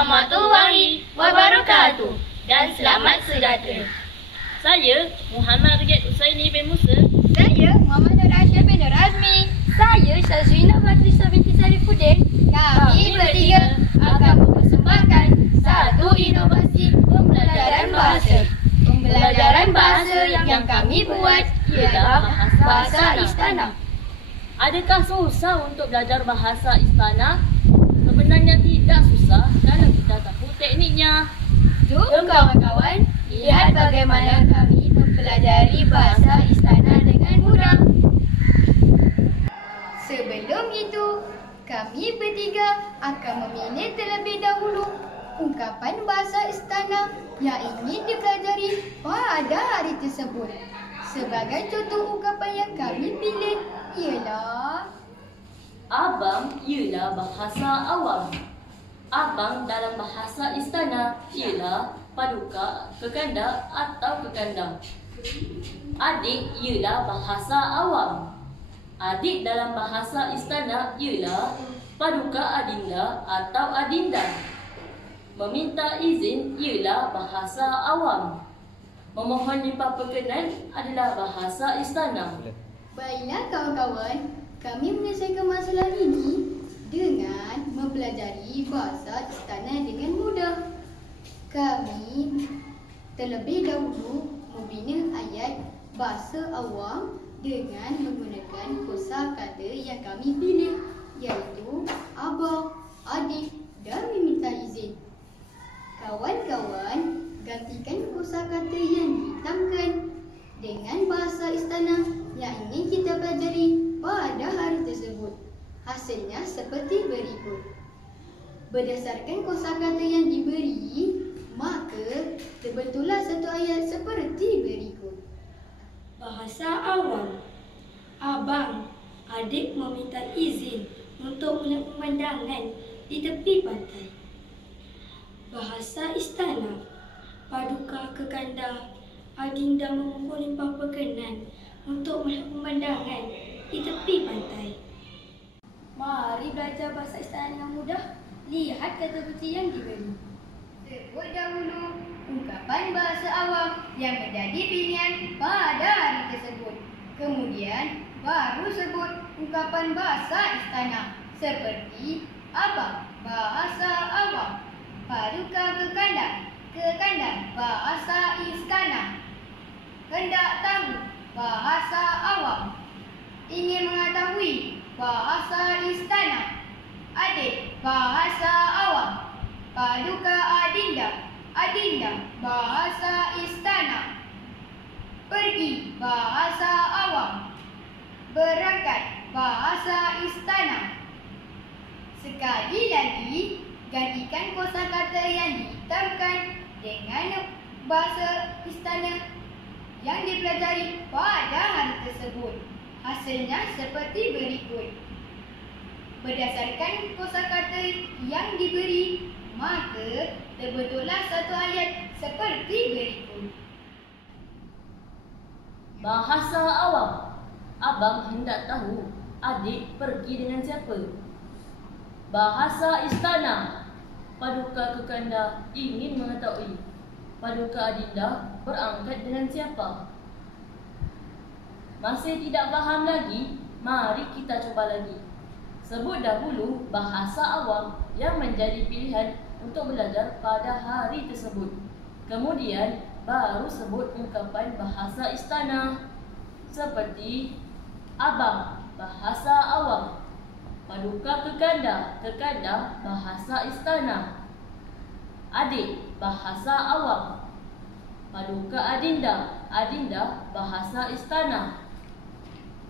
warahmatullahi wabarakatuh dan selamat sejahtera. Saya Muhammad Riyad Usaini bin Musa. Saya Muhammad Nur Asyaf bin Nur Azmi. Saya Syazrina Batrisah binti Sarifuddin. Kami bertiga akan mempersembahkan satu inovasi pembelajaran bahasa. Pembelajaran bahasa yang kami buat ialah bahasa istana. Adakah susah untuk belajar bahasa istana? Sebenarnya tidak susah kalau kita tahu tekniknya. Jom kawan-kawan, lihat bagaimana kami mempelajari bahasa istana dengan mudah. Sebelum itu, kami bertiga akan memilih terlebih dahulu ungkapan bahasa istana yang ingin dipelajari pada hari tersebut. Sebagai contoh ungkapan yang kami pilih ialah Abang ialah bahasa awam. Abang dalam bahasa istana ialah paduka, kekanda atau kekandang. Adik ialah bahasa awam. Adik dalam bahasa istana ialah paduka adinda atau adinda. Meminta izin ialah bahasa awam. Memohon limpah perkenan adalah bahasa istana. Baiklah kawan-kawan, kami menyelesaikan masalah ini dengan mempelajari bahasa istana dengan mudah. Kami terlebih dahulu membina ayat bahasa awam dengan menggunakan kosakata yang kami pilih, iaitu abang, adik dan meminta izin. Kawan-kawan, gantikan kosakata yang dihitamkan dengan bahasa istana yang ingin kita pelajari pada hari tersebut. Hasilnya seperti berikut. Berdasarkan kosakata yang diberi, maka terbentuklah satu ayat seperti berikut. Bahasa awam. Abang, adik meminta izin untuk melihat pemandangan di tepi pantai. Bahasa istana. Paduka kekanda, adinda memohon limpah perkenan untuk melihat pemandangan di tepi pantai. Mari belajar bahasa istana dengan mudah. Lihat kata kunci yang diberi. Sebut dahulu ungkapan bahasa awam yang menjadi pilihan pada hari tersebut. Kemudian baru sebut ungkapan bahasa istana seperti abang, bahasa awam, paduka kekanda, bahasa istana, hendak tahu, bahasa awam, ingin mengetahui, bahasa istana, adik, bahasa awam, paduka adinda, bahasa istana, pergi, bahasa awam, berangkat, bahasa istana. Sekali lagi, gantikan kosakata yang dihitamkan dengan bahasa istana yang dipelajari pada hari tersebut. Hasilnya seperti berikut. Berdasarkan kosakata yang diberi, maka terbentuklah satu ayat seperti berikut. Bahasa awam. Abang hendak tahu adik pergi dengan siapa. Bahasa istana. Paduka kekanda ingin mengetahui paduka adinda berangkat dengan siapa. Masih tidak faham lagi? Mari kita coba lagi. Sebut dahulu bahasa awam yang menjadi pilihan untuk belajar pada hari tersebut. Kemudian baru sebut ungkapan bahasa istana seperti abang, bahasa awam, paduka kekanda bahasa istana, adik, bahasa awam, paduka adinda bahasa istana,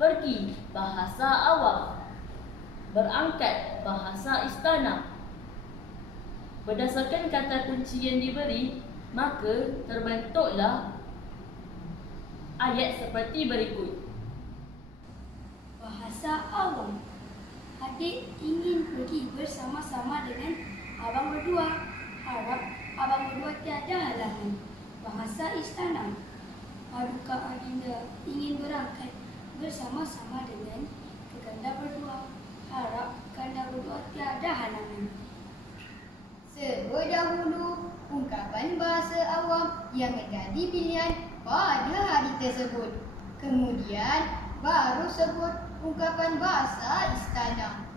pergi, bahasa awam, berangkat, bahasa istana. Berdasarkan kata kunci yang diberi, maka terbentuklah ayat seperti berikut. Bahasa awam. Adik ingin pergi bersama-sama dengan abang berdua. Harap abang berdua tiada halangan. Bahasa istana. Paduka adinda ingin berangkat bersama-sama dengan kekanda berdua. Harap kekanda berdua tiada halangan. Sebut ungkapan bahasa awam yang menjadi pilihan pada hari tersebut. Kemudian baru sebut ungkapan bahasa istana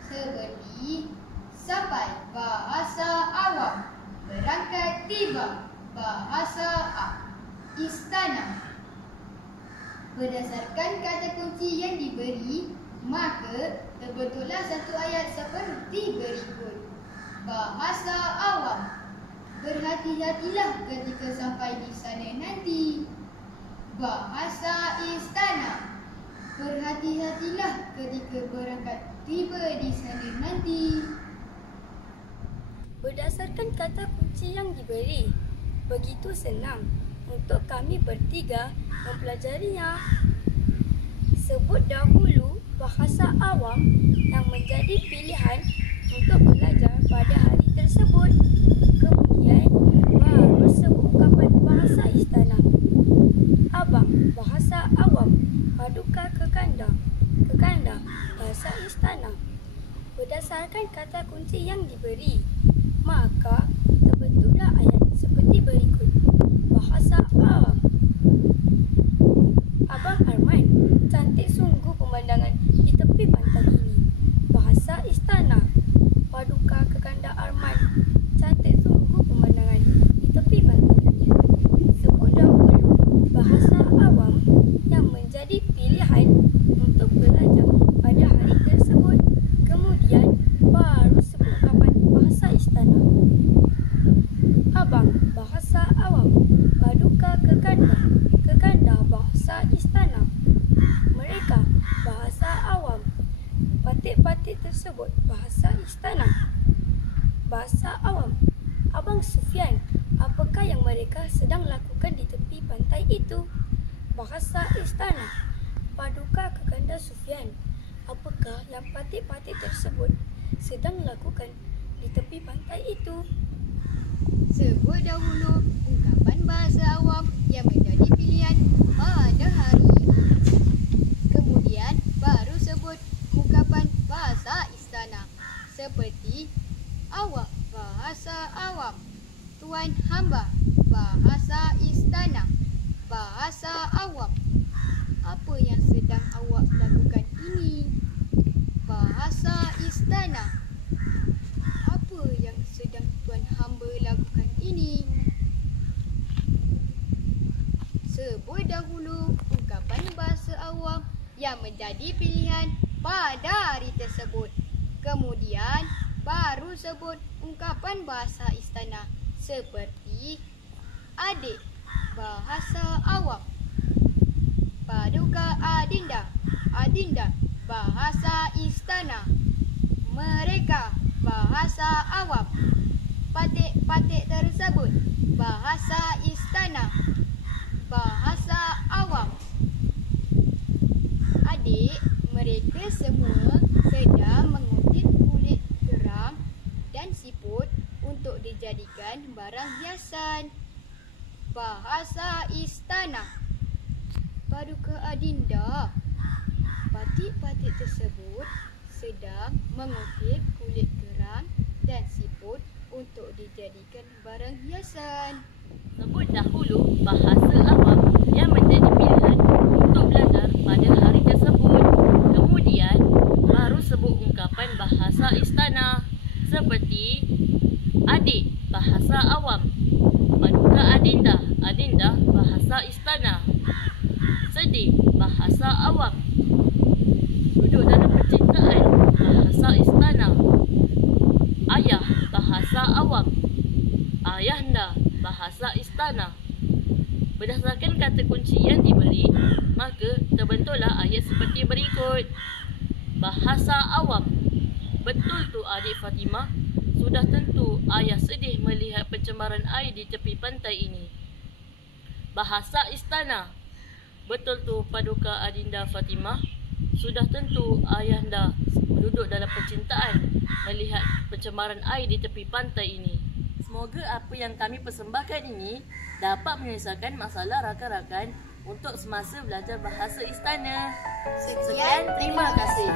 seperti sampai bahasa awam, berangkat tiba bahasa istana. Berdasarkan kata kunci yang diberi, maka terbentuklah satu ayat seperti berikut. Bahasa awam, berhati-hatilah ketika sampai di sana nanti. Bahasa istana, berhati-hatilah ketika berangkat tiba di sana nanti. Berdasarkan kata kunci yang diberi, begitu senang untuk kami bertiga mempelajarinya. Sebut dahulu bahasa awam yang menjadi pilihan untuk belajar pada hari tersebut. Kemudian baru sebut ungkapan bahasa istana. Abang, bahasa awam, paduka kekanda, bahasa istana. Berdasarkan kata kunci yang diberi, maka terbentuklah ayat seperti berikut. Bahasa awam. Abang Arman, cantik sungguh pemandangan di tepi pantai ini. Bahasa istana. Paduka kekanda Arman, cantik sungguh pemandangan di tepi pantai ini. Sebut dahulu bahasa awam yang menjadi pilihan untuk belajar pada hari tersebut. Kemudian baru sebut ungkapan bahasa istana. Abang, bahasa awam, paduka kekanda bahasa istana. Mereka bahasa awam, patik-patik tersebut bahasa istana. Bahasa awam. Abang Sufian, apakah yang mereka sedang lakukan di tepi pantai itu? Bahasa istana. Paduka kekanda Sufian, apakah yang patik-patik tersebut sedang lakukan di tepi pantai itu? Sebut dahulu ungkapan bahasa awam yang menjadi pilihan pada hari. Kemudian baru sebut ungkapan bahasa istana seperti awak bahasa awam, tuan hamba bahasa istana, bahasa awam. Apa yang sedang awak lakukan ini? Bahasa istana. Apa yang sedang tuan hamba lakukan ini? Sebut dahulu ungkapan bahasa awam yang menjadi pilihan pada hari tersebut. Kemudian baru sebut ungkapan bahasa istana seperti adik bahasa awam, paduka adinda bahasa istana. Mereka bahasa awam, patik-patik tersebut bahasa istana, bahasa awam. Adik, mereka semua sedang mengutip kulit geram dan siput untuk dijadikan barang hiasan. Bahasa istana. Paduka adinda, patik-patik tersebut sedang mengutip kulit geram dan siput untuk dijadikan barang hiasan. Sebut dahulu bahasa awam yang menjadi pilihan untuk belajar pada hari tersebut. Kemudian baru sebut ungkapan bahasa istana seperti adik bahasa awam, paduka adinda bahasa istana, sedih bahasa awam, duduk dalam percintaan bahasa istana, ayah bahasa awam, ayahanda bahasa istana. Berdasarkan kata kunci yang diberi, maka terbentuklah ayat seperti berikut. Bahasa awam. Betul tu adik Fatimah, sudah tentu ayah sedih melihat pencemaran air di tepi pantai ini. Bahasa istana. Betul tu paduka adinda Fatimah, sudah tentu ayahanda duduk dalam percintaan melihat pencemaran air di tepi pantai ini. Semoga apa yang kami persembahkan ini dapat menyelesaikan masalah rakan-rakan untuk semasa belajar bahasa istana. Sekian, terima kasih.